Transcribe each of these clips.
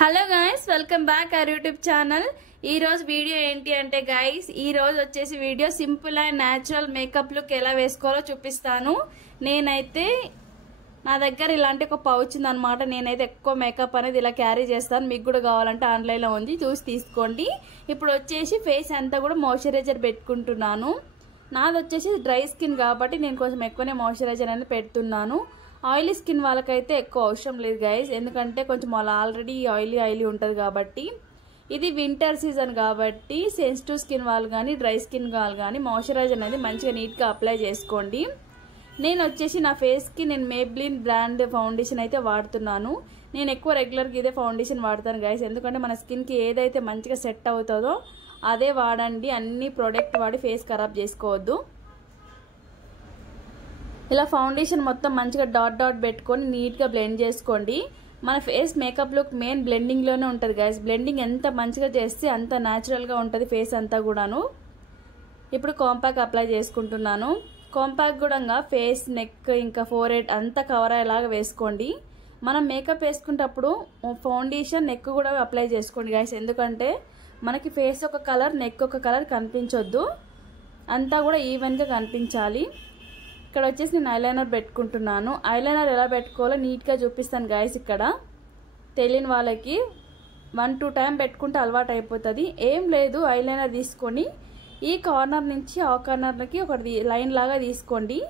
Hello guys, welcome back our YouTube channel. ఈ రోజు video ఏంటి అంటే గైస్, ఈ రోజు వచ్చేసి video simple and natural makeup look ఎలా వేసుకోవాలో చూపిస్తాను. నేనైతే నా దగ్గర ఇలాంటి ఒక పౌచ్ ఉందన్నమాట. నేనైతే ఎక్కువ మేకప్ అనేది ఇలా క్యారీ చేస్తాను. మీకు కూడా కావాలంటే ఆన్లైన్లో ఉంది, చూసి తీసుకోండి. ఇప్పుడు వచ్చేసి ఫేస్ అంతా కూడా మాయిశ్చరైజర్ పెట్టుకుంటున్నాను. నాది వచ్చేసి డ్రై స్కిన్ కాబట్టి నేను కొంచెం ఎక్కువనే మాయిశ్చరైజర్ అనేది పెడుతున్నాను. ఆయిలీ స్కిన్ వాళ్ళకైతే ఎక్కువ అవసరం లేదు గైస్, ఎందుకంటే కొంచెం వాళ్ళ ఆల్రెడీ ఆయిలీ ఉంటుంది కాబట్టి. ఇది వింటర్ సీజన్ కాబట్టి సెన్సిటివ్ స్కిన్ వాళ్ళు కానీ డ్రై స్కిన్ వాళ్ళు కానీ మాయిశ్చరైజర్ అనేది మంచిగా నీట్గా అప్లై చేసుకోండి. నేను వచ్చేసి నా ఫేస్కి నేను మేబ్లిన్ బ్రాండ్ ఫౌండేషన్ అయితే వాడుతున్నాను. నేను ఎక్కువ రెగ్యులర్గా ఇదే ఫౌండేషన్ వాడతాను గైస్, ఎందుకంటే మన స్కిన్కి ఏదైతే మంచిగా సెట్ అవుతుందో అదే వాడండి. అన్ని ప్రోడక్ట్ వాడి ఫేస్ ఖరాబ్ చేసుకోవద్దు. ఇలా ఫౌండేషన్ మొత్తం మంచిగా డాట్ డాట్ పెట్టుకొని నీట్గా బ్లెండ్ చేసుకోండి. మన ఫేస్ మేకప్ లుక్ మెయిన్ బ్లెండింగ్లోనే ఉంటుంది గైస్. బ్లెండింగ్ ఎంత మంచిగా చేస్తే అంత న్యాచురల్గా ఉంటుంది ఫేస్ అంతా కూడాను. ఇప్పుడు కాంపాక్ట్ అప్లై చేసుకుంటున్నాను. కాంపాక్ట్ కూడా ఫేస్, నెక్, ఇంకా ఫోర్ హెడ్ అంతా కవర్ అయ్యేలాగా వేసుకోండి. మనం మేకప్ వేసుకునేటప్పుడు ఫౌండేషన్, నెక్ కూడా అప్లై చేసుకోండి గైస్, ఎందుకంటే మనకి ఫేస్ ఒక కలర్, నెక్ ఒక కలర్ కనిపించొద్దు, అంతా కూడా ఈవెన్గా కనిపించాలి. ఇక్కడ వచ్చేసి నేను ఐలైనర్ పెట్టుకుంటున్నాను. ఐలైనర్ ఎలా పెట్టుకోవాలో నీట్గా చూపిస్తాను గైస్. ఇక్కడ తెలియని వాళ్ళకి 1-2 టైం పెట్టుకుంటే అలవాటు అయిపోతుంది. ఏం లేదు, ఐలైనర్ తీసుకొని ఈ కార్నర్ నుంచి ఆ కార్నర్కి ఒక లైన్ లాగా తీసుకోండి.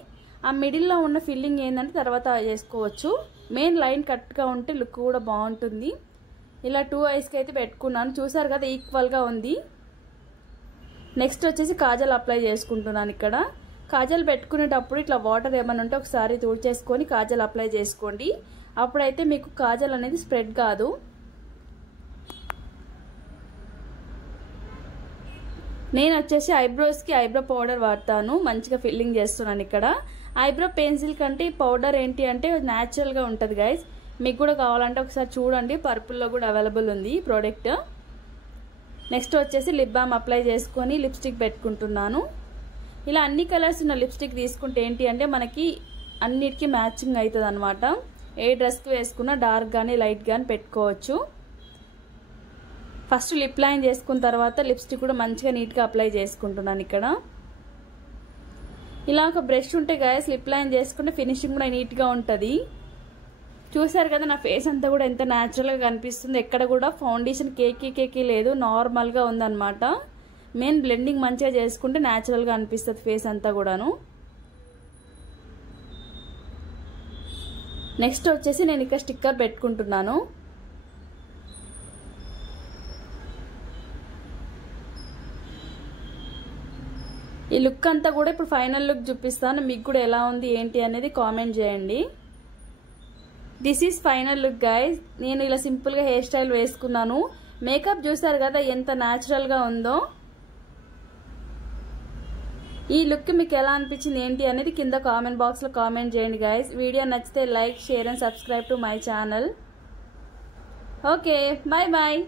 ఆ మిడిల్లో ఉన్న ఫిల్లింగ్ ఏంటంటే తర్వాత చేసుకోవచ్చు. మెయిన్ లైన్ కట్గా ఉంటే లుక్ కూడా బాగుంటుంది. ఇలా 2 ఐస్కి అయితే పెట్టుకున్నాను, చూసారు కదా ఈక్వల్గా ఉంది. నెక్స్ట్ వచ్చేసి కాజల్ అప్లై చేసుకుంటున్నాను. ఇక్కడ కాజల్ పెట్టుకునేటప్పుడు ఇట్లా వాటర్ ఏమైనా ఉంటే ఒకసారి తుడిచేసుకొని కాజల్ అప్లై చేసుకోండి. అప్పుడైతే మీకు కాజల్ అనేది స్ప్రెడ్ కాదు. నేను వచ్చేసి ఐబ్రోస్కి ఐబ్రో పౌడర్ వాడతాను, మంచిగా ఫిల్లింగ్ చేస్తున్నాను. ఇక్కడ ఐబ్రో పెన్సిల్ కంటే ఈ పౌడర్ ఏంటి అంటే న్యాచురల్గా ఉంటుంది గైస్. మీకు కూడా కావాలంటే ఒకసారి చూడండి, పర్పుల్లో కూడా అవైలబుల్ ఉంది ఈ ప్రోడక్ట్. నెక్స్ట్ వచ్చేసి లిప్ బామ్ అప్లై చేసుకొని లిప్స్టిక్ పెట్టుకుంటున్నాను. ఇలా అన్ని కలర్స్ ఉన్న లిప్స్టిక్ తీసుకుంటే ఏంటి అంటే మనకి అన్నిటికీ మ్యాచింగ్ అవుతుంది అనమాట. ఏ డ్రెస్కి వేసుకున్నా డార్క్ కానీ లైట్ కానీ పెట్టుకోవచ్చు. ఫస్ట్ లిప్ లైన్ చేసుకున్న తర్వాత లిప్స్టిక్ కూడా మంచిగా నీట్గా అప్లై చేసుకుంటున్నాను. ఇక్కడ ఇలా ఒక బ్రష్ ఉంటే గైస్ లిప్ లైన్ చేసుకుంటే ఫినిషింగ్ కూడా నీట్గా ఉంటుంది. చూసారు కదా నా ఫేస్ అంతా కూడా ఎంత న్యాచురల్గా కనిపిస్తుంది. ఎక్కడ కూడా ఫౌండేషన్ కేకీ లేదు, నార్మల్గా ఉందన్నమాట. మెయిన్ బ్లెండింగ్ మంచిగా చేసుకుంటే న్యాచురల్గా అనిపిస్తుంది ఫేస్ అంతా కూడాను. నెక్స్ట్ వచ్చేసి నేను ఇక్కడ స్టిక్కర్ పెట్టుకుంటున్నాను. ఈ లుక్ అంతా కూడా ఇప్పుడు ఫైనల్ లుక్ చూపిస్తాను. మీకు కూడా ఎలా ఉంది ఏంటి అనేది కామెంట్ చేయండి. This is final look guys. నేను ఇలా సింపుల్గా హెయిర్ స్టైల్ వేసుకున్నాను. మేకప్ చూసారు కదా ఎంత న్యాచురల్గా ఉందో. ఈ లుక్ మీకు ఎలా అనిపించింది ఏంటి అనేది కింద కామెంట్ బాక్స్లో కామెంట్ చేయండి గైస్. వీడియో నచ్చితే like, share and subscribe to my channel. Okay, bye bye.